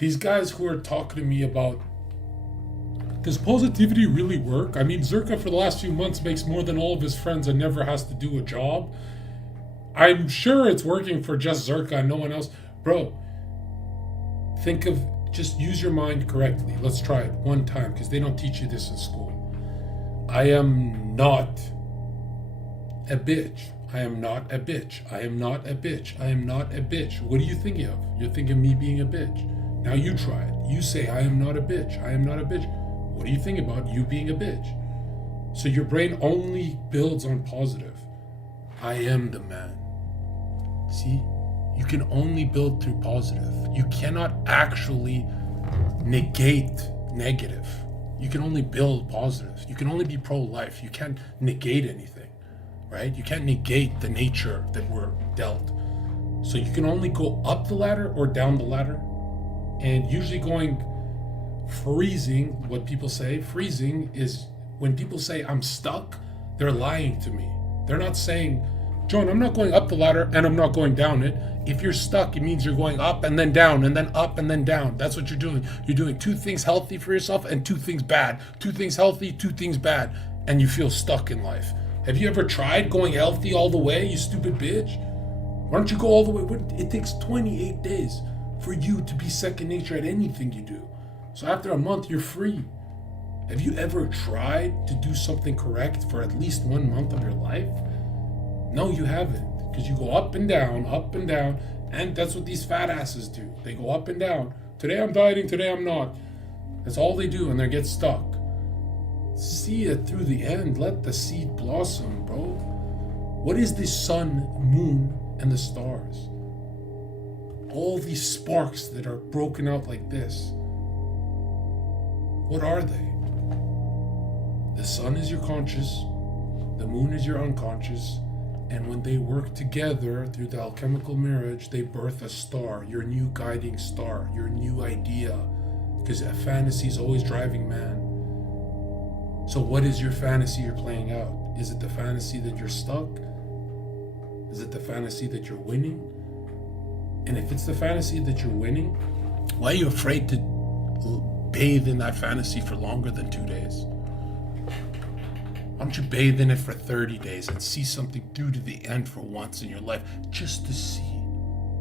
These guys who are talking to me about, does positivity really work? I mean, Zerka for the last few months makes more than all of his friends and never has to do a job. I'm sure it's working for just Zerka and no one else. Bro, think of, just use your mind correctly. Let's try it one time, because they don't teach you this in school. I am not a bitch. I am not a bitch. I am not a bitch. I am not a bitch. What are you thinking of? You're thinking of me being a bitch. Now you try it. You say, I am not a bitch. I am not a bitch. What do you think about you being a bitch? So your brain only builds on positive. I am the man. See? You can only build through positive. You cannot actually negate negative. You can only build positive. You can only be pro-life. You can't negate anything, right? You can't negate the nature that we're dealt. So you can only go up the ladder or down the ladder. And usually going freezing, what people say, freezing is when people say I'm stuck, they're lying to me. They're not saying, John, I'm not going up the ladder and I'm not going down it. If you're stuck, it means you're going up and then down and then up and then down. That's what you're doing. You're doing two things healthy for yourself and two things bad. Two things healthy, two things bad. And you feel stuck in life. Have you ever tried going healthy all the way, you stupid bitch? Why don't you go all the way? It takes 28 days for you to be second nature at anything you do. So after a month, you're free. Have you ever tried to do something correct for at least 1 month of your life? No, you haven't. Because you go up and down, and that's what these fat asses do. They go up and down. Today I'm dieting, today I'm not. That's all they do, and they get stuck. See it through the end. Let the seed blossom, bro. What is the sun, moon, and the stars? All these sparks that are broken out like this. What are they? The sun is your conscious, the moon is your unconscious, and when they work together through the alchemical marriage, they birth a star, your new guiding star, your new idea. Because a fantasy is always driving man. So what is your fantasy you're playing out? Is it the fantasy that you're stuck? Is it the fantasy that you're winning? And if it's the fantasy that you're winning, why are you afraid to bathe in that fantasy for longer than 2 days? Why don't you bathe in it for 30 days and see something through to the end for once in your life, just to see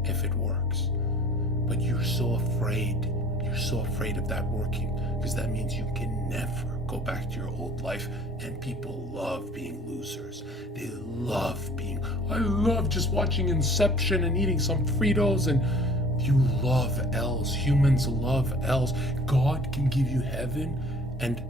if it works? But you're so afraid of that working, because that means you can never go back to your old life. And people love being losers. They love being, I love just watching Inception and eating some Fritos, and you love L's. Humans love L's. God can give you heaven and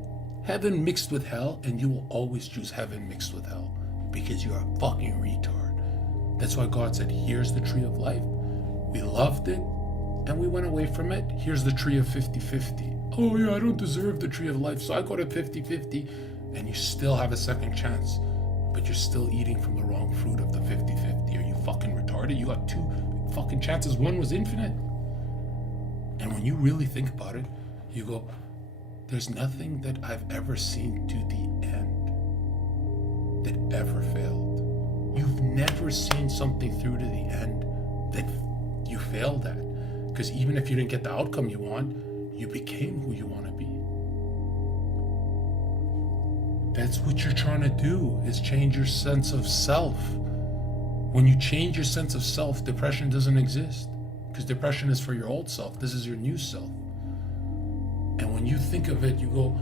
heaven mixed with hell, and you will always choose heaven mixed with hell because you're a fucking retard. That's why God said, here's the tree of life. We loved it and we went away from it. Here's the tree of 50-50. Oh yeah, I don't deserve the tree of life, so I go to 50-50, and you still have a second chance, but you're still eating from the wrong fruit of the 50-50. Are you fucking retarded? You got two fucking chances. One was infinite. And when you really think about it, you go, there's nothing that I've ever seen to the end that ever failed. You've never seen something through to the end that you failed at. Because even if you didn't get the outcome you want, you became who you want to be. That's what you're trying to do, is change your sense of self. When you change your sense of self, depression doesn't exist. Because depression is for your old self. This is your new self. And when you think of it, you go,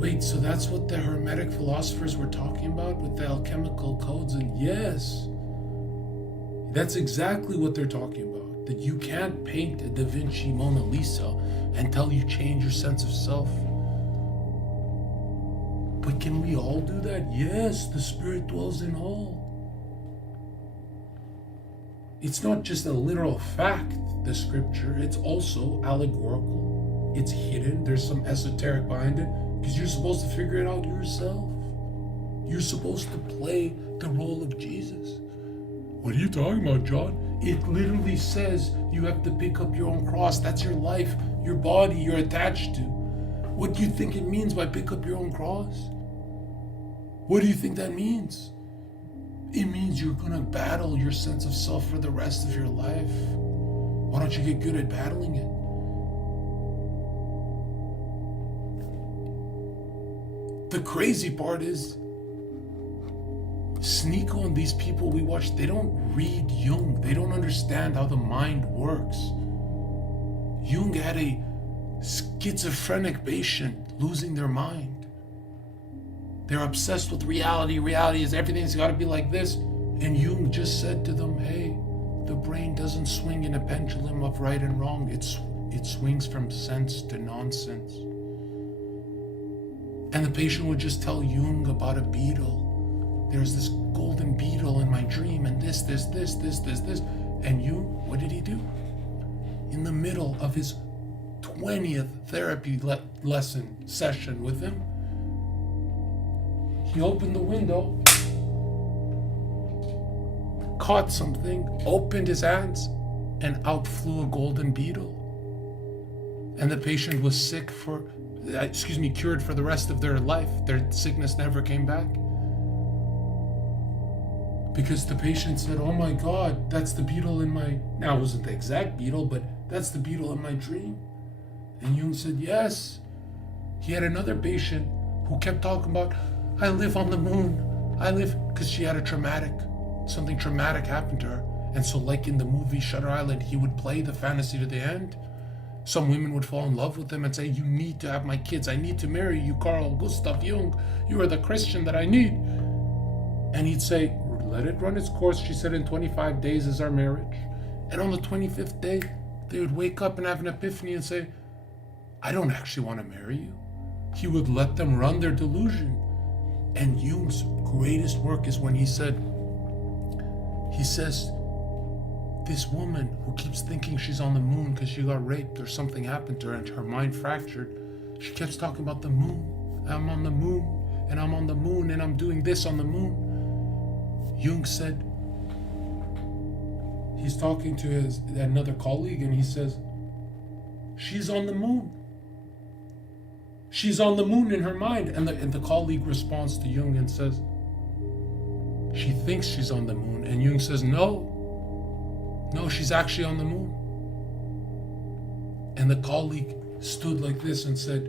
wait, so that's what the Hermetic philosophers were talking about with the alchemical codes? And yes, that's exactly what they're talking about. That you can't paint a Da Vinci Mona Lisa until you change your sense of self. But can we all do that? Yes, the Spirit dwells in all. It's not just a literal fact, the scripture, it's also allegorical. It's hidden. There's some esoteric behind it, because you're supposed to figure it out yourself. You're supposed to play the role of Jesus. What are you talking about, John? It literally says you have to pick up your own cross. That's your life, your body you're attached to. What do you think it means by pick up your own cross? What do you think that means? It means you're gonna battle your sense of self for the rest of your life. Why don't you get good at battling it? the crazy part is, Sneeko and these people we watch, they don't read Jung. They don't understand how the mind works. Jung had a schizophrenic patient losing their mind. They're obsessed with reality. Reality is everything's got to be like this. And Jung just said to them, hey, the brain doesn't swing in a pendulum of right and wrong. It swings from sense to nonsense. And the patient would just tell Jung about a beetle. There's this golden beetle in my dream, and this. And Jung, what did he do? In the middle of his 20th therapy lesson session with him, he opened the window, caught something, opened his hands, and out flew a golden beetle. And the patient was cured for the rest of their life. Their sickness never came back. Because the patient said, oh my God, that's the beetle in my... Now, it wasn't the exact beetle, but that's the beetle in my dream. And Jung said, yes. He had another patient who kept talking about, I live on the moon. Because she had something traumatic happened to her. And so like in the movie Shutter Island, he would play the fantasy to the end. Some women would fall in love with him and say, you need to have my kids. I need to marry you, Carl Gustav Jung. You are the Christian that I need. And he'd say, let it run its course. She said, in 25 days is our marriage. And on the 25th day, they would wake up and have an epiphany and say, I don't actually want to marry you. He would let them run their delusion. And Jung's greatest work is when he says, this woman who keeps thinking she's on the moon because she got raped or something happened to her and her mind fractured, she keeps talking about the moon. I'm on the moon, and I'm on the moon, and I'm doing this on the moon. Jung said, he's talking to another colleague, and he says, she's on the moon. She's on the moon in her mind. And the colleague responds to Jung and says, she thinks she's on the moon. And Jung says, no, she's actually on the moon. And the colleague stood like this and said,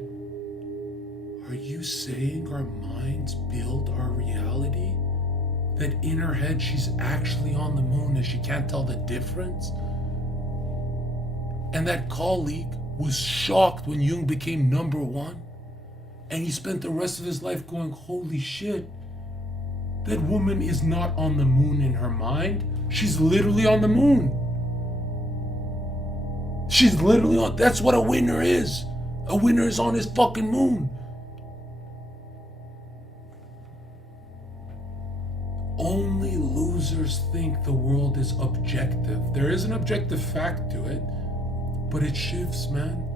are you saying our minds build our reality? That in her head she's actually on the moon and she can't tell the difference? And that colleague was shocked when Jung became number one. And he spent the rest of his life going, holy shit, that woman is not on the moon in her mind. She's literally on the moon. She's literally on, that's what a winner is. A winner is on his fucking moon. Only losers think the world is objective. There is an objective fact to it, but it shifts, man.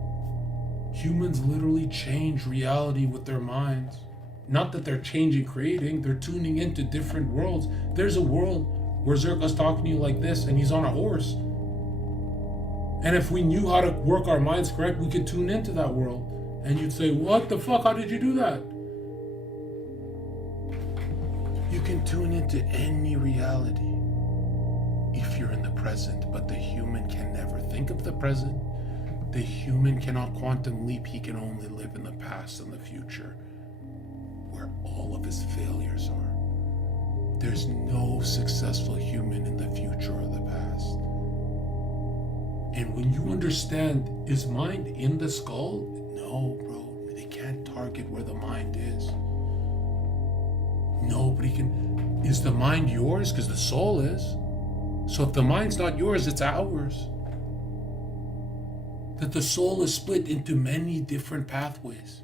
Humans literally change reality with their minds. Not that they're creating, they're tuning into different worlds. There's a world where Zerka's talking to you like this and he's on a horse. And if we knew how to work our minds correct, we could tune into that world. And you'd say, what the fuck, how did you do that? You can tune into any reality if you're in the present, but the human can never think of the present. The human cannot quantum leap. He can only live in the past and the future, where all of his failures are. There's no successful human in the future or the past. And when you understand, is mind in the skull? No, bro. They can't target where the mind is. Nobody can. Is the mind yours? Because the soul is. So if the mind's not yours, it's ours. That the soul is split into many different pathways.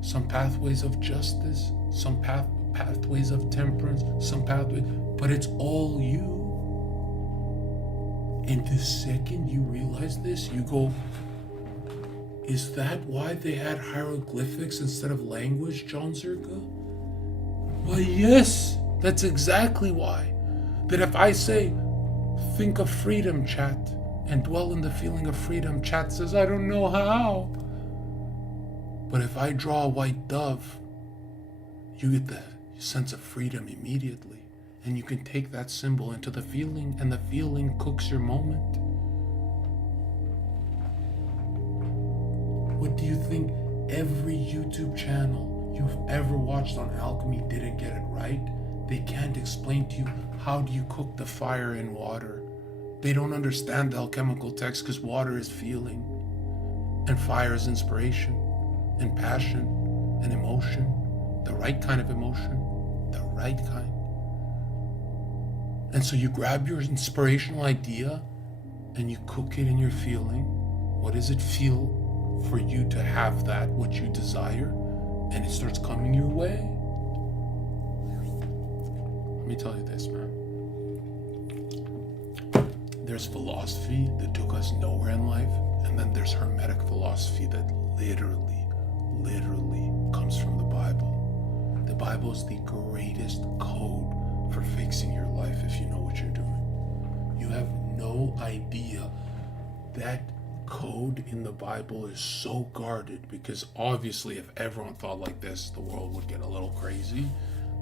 Some pathways of justice, some pathways of temperance, some pathways, but it's all you. And the second you realize this, you go, is that why they had hieroglyphics instead of language, John Zerka? Why, yes, that's exactly why. That if I say, think of freedom, chat, and dwell in the feeling of freedom, chat says, I don't know how. But if I draw a white dove, you get the sense of freedom immediately. And you can take that symbol into the feeling, and the feeling cooks your moment. What do you think Every YouTube channel you've ever watched on alchemy didn't get it right. They can't explain to you how do you cook the fire in water. They don't understand the alchemical text because water is feeling and fire is inspiration and passion and emotion, the right kind of emotion, the right kind. And so you grab your inspirational idea and you cook it in your feeling. What does it feel for you to have that, what you desire? And it starts coming your way. Let me tell you this, man. There's philosophy that took us nowhere in life, and then there's Hermetic philosophy that literally comes from the Bible. The Bible is the greatest code for fixing your life if you know what you're doing. You have no idea that code in the Bible is so guarded, because obviously if everyone thought like this, the world would get a little crazy.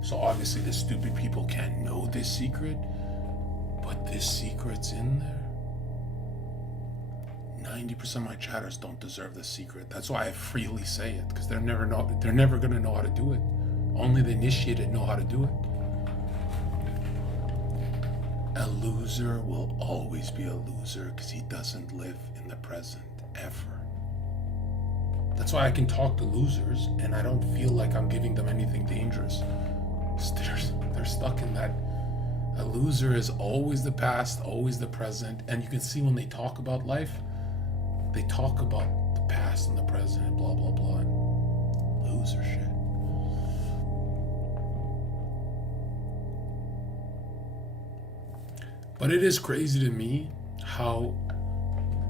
So obviously the stupid people can't know this secret, but this secret's in there. 90% of my chatters don't deserve this secret. That's why I freely say it, because they're never gonna know how to do it. Only the initiated know how to do it. A loser will always be a loser because he doesn't live in the present, ever. That's why I can talk to losers and I don't feel like I'm giving them anything dangerous. They're stuck in that. A loser is always the past, always the present, and you can see when they talk about life, they talk about the past and the present and blah, blah, blah, and loser shit. But it is crazy to me how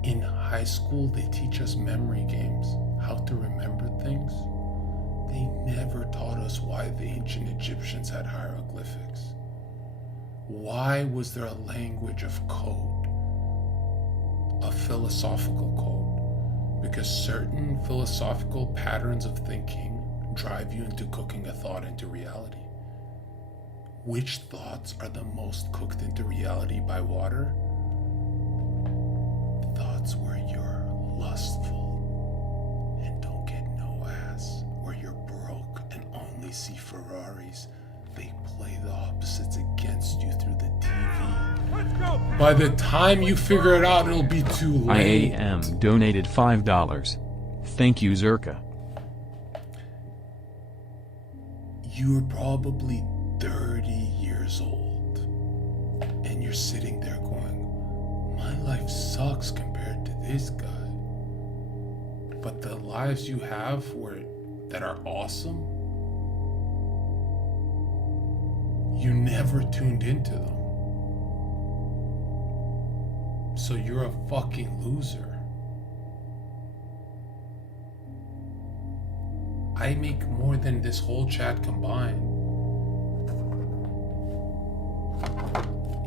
in high school they teach us memory games, how to remember things. They never taught us why the ancient Egyptians had hieroglyphics. Why was there a language of code, a philosophical code? Because certain philosophical patterns of thinking drive you into cooking a thought into reality. Which thoughts are the most cooked into reality by water? Thoughts where you're lustful and don't get no ass, where you're broke and only see Ferraris. They play the opposites against you through the TV. Let's go. By the time you figure it out, it'll be too late. IAM donated $5. Thank you, Zerka. You're probably 30 years old and you're sitting there going, my life sucks compared to this guy. But the lives you have that are awesome, you never tuned into them. So you're a fucking loser. I make more than this whole chat combined.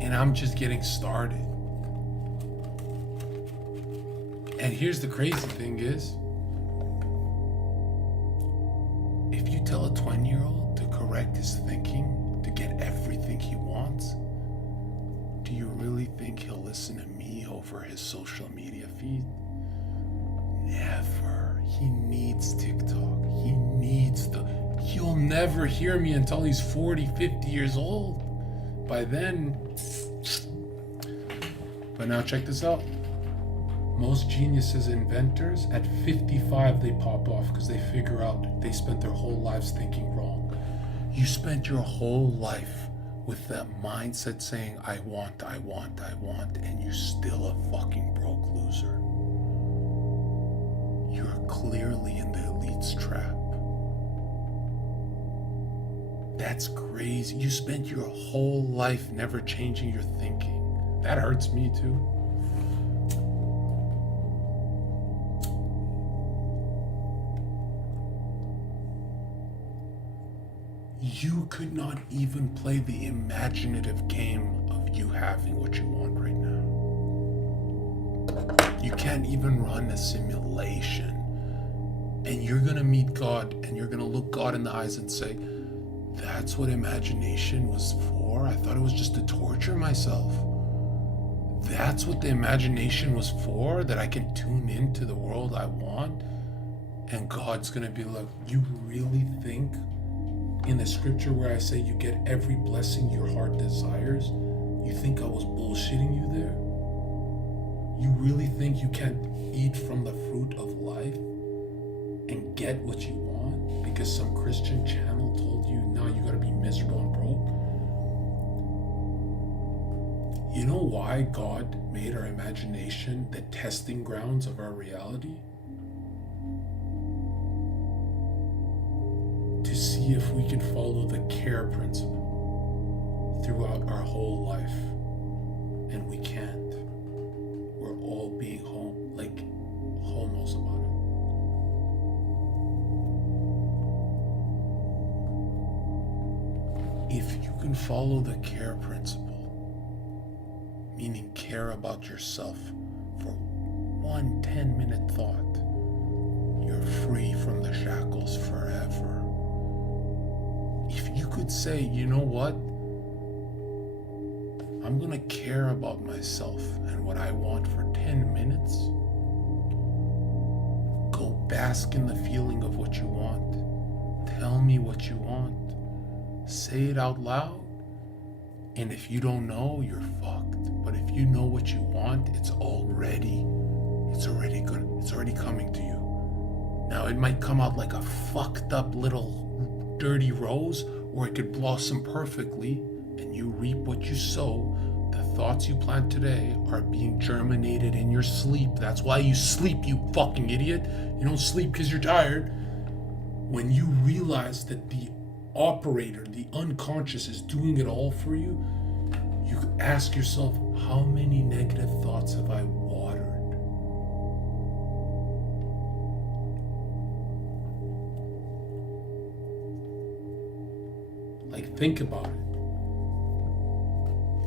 And I'm just getting started. And here's the crazy thing is, if you tell a 20-year-old to correct his thinking to get everything he wants, do you really think he'll listen to me over his social media feed? Never. He needs TikTok. He'll never hear me until he's 40, 50 years old. By then, but now check this out. Most geniuses, inventors, at 55 they pop off because they figure out they spent their whole lives thinking wrong. You spent your whole life with that mindset saying, I want, and you're still a fucking broke loser. You're clearly in the elite's trap. That's crazy. You spent your whole life never changing your thinking. That hurts me too. You could not even play the imaginative game of you having what you want right now. You can't even run a simulation. And you're gonna meet God and you're gonna look God in the eyes and say, that's what imagination was for? I thought it was just to torture myself. That's what the imagination was for? That I can tune into the world I want And God's gonna be like, you really think in the scripture where I say you get every blessing your heart desires, you think I was bullshitting you there? You really think you can't eat from the fruit of life and get what you want because some Christian channel told you now you gotta be miserable and broke? You know why God made our imagination the testing grounds of our reality? To see if we can follow the care principle throughout our whole life. And we can't. We're all being homos about it. If you can follow the care principle, meaning care about yourself for one 10-minute thought, you're free from the shackles forever. If you could say, you know what? I'm gonna care about myself and what I want for 10 minutes. Go bask in the feeling of what you want. Tell me what you want. Say it out loud. And if you don't know, you're fucked. But if you know what you want, it's already good. It's already coming to you. Now it might come out like a fucked up little dirty rose, or it could blossom perfectly, and you reap what you sow. The thoughts you plant today are being germinated in your sleep. That's why you sleep, you fucking idiot. You don't sleep because you're tired. When you realize that the operator, the unconscious, is doing it all for you, you ask yourself, how many negative thoughts have I watered? Like, think about it.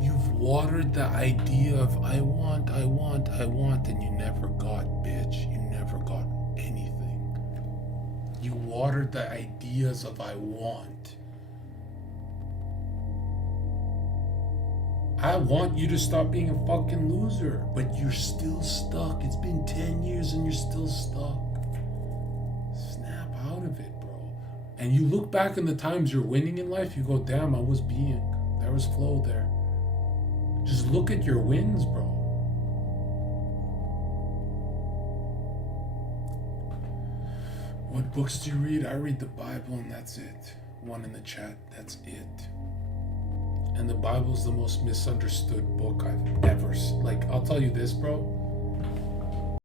You've watered the idea of I want, and you never got, bitch. You never got anything. You watered the ideas of I want. I want you to stop being a fucking loser, but you're still stuck. It's been 10 years and you're still stuck. Snap out of it, bro. And you look back in the times you're winning in life, you go, damn, I was being. There was flow there. Just look at your wins, bro. What books do you read? I read the Bible and that's it. One in the chat, that's it. And the Bible's the most misunderstood book I've ever seen. Like, I'll tell you this, bro.